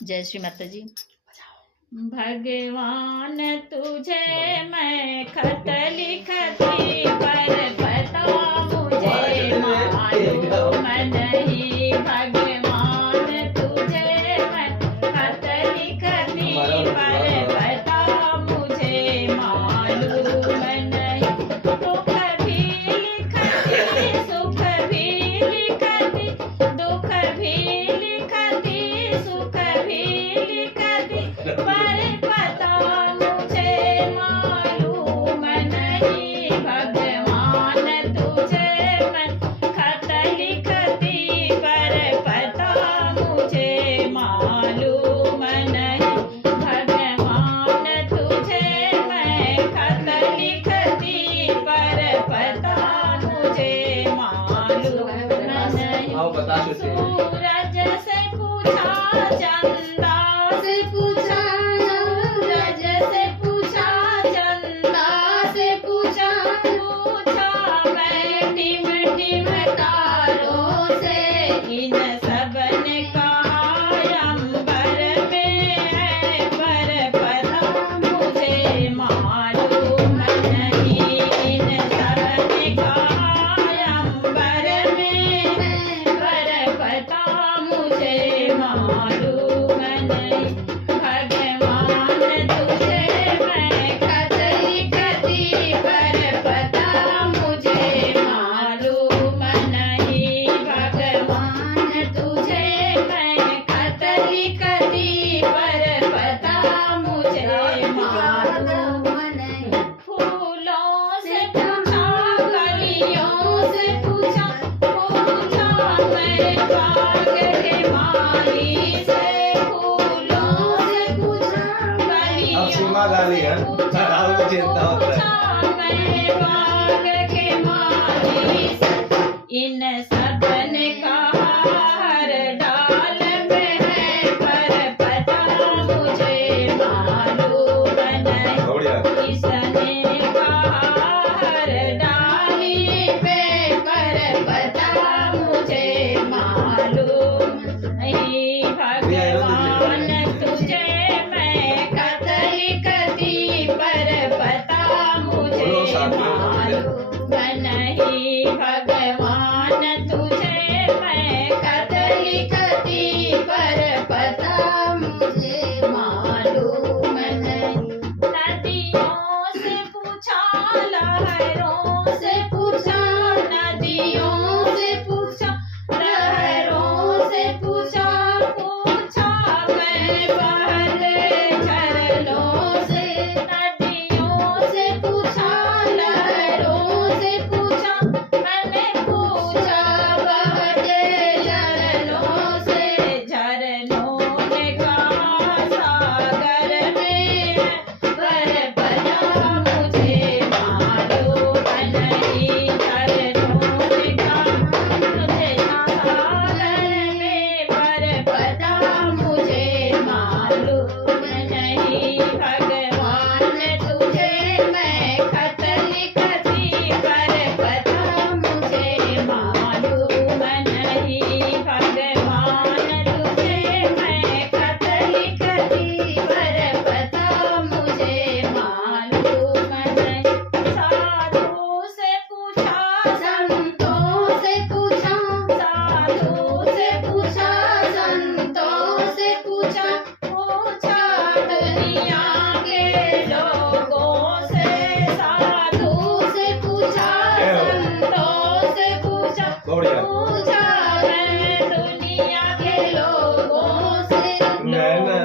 जय श्री माता जी। भगवान तुझे मैं खत लिखती पर पता मुझे मालूम नहीं। भगवान तुझे मैं खत लिखती पर पता मुझे मालूम नहीं। दुख भी लिखती सुख भी लिखती, दुख भी लिखती सुख भी लिखती पर पता मुझे मालूम नहीं। भगवान तुझे मैं खत लिखती पर पता मुझे मालूम नहीं। भगवान तुझे मैं खत लिखती पर पता मुझे मालूम नहीं। सूरज से पूछा चंदा से पूछा, सूरज से पूछा चंदा से पूछा, पूछा मैं टिम टिम तारों से। इन सब ने कहा अंबर में है पर पता मुझे मालूम नहीं। इन सब ने कहा अंबर में है पर पता मुझे मालूम नहीं। भगवान तुझे मैं खत लिखती पर पता मुझे मालूम नहीं। भगवान तुझे मैं खत लिखती पर पता मुझे मालूम नहीं। फूलों से पूछा कलियों से पूछा, पूछा मैं बाग के माली से। फूलों से पूछा अब सीमा गाली है, राहुल को चिंता होता है। पूछा मैं बाग के माली से। इन सब ने कहा हर डाल में है पर पता मुझे मालूम नहीं। बढ़िया। इसने कहा हर डाली पे पर पता मुझे मालूम नहीं। भगवान तुझे मैं खत लिखती पर पता मुझे मालूम नहीं। भगवान तुझे मैं खत लिखती पर पता मुझे मालूम नहीं। नदियों से पूछा लहरों से पूछा, नदियों से पूछा लहरों से पूछा, पूछा मैं बहते झरनों से। नदियों से पूछा लहरों से पूछा, मैंने पूछा बहते झरनों से। झरनों ने कहा सागर में है पर पता मुझे मालूम नहीं। झरनों ने कहा मुझे सागर में पर पता मुझे मालूम नहीं। भगवान तुझे मैं खत लिखती पर पता मुझे मालूम नहीं। भगवान तुझे मैं खत लिखती पर पता मुझे मालूम नहीं। साधु से पूछा संतों से पूछा, साधु से पूछा संतों से पूछा, पूछा दुनिया के लोगों से। साधु से पूछा संतों से पूछा, बढ़िया। पूछा मैं दुनिया के लोगों से। नैना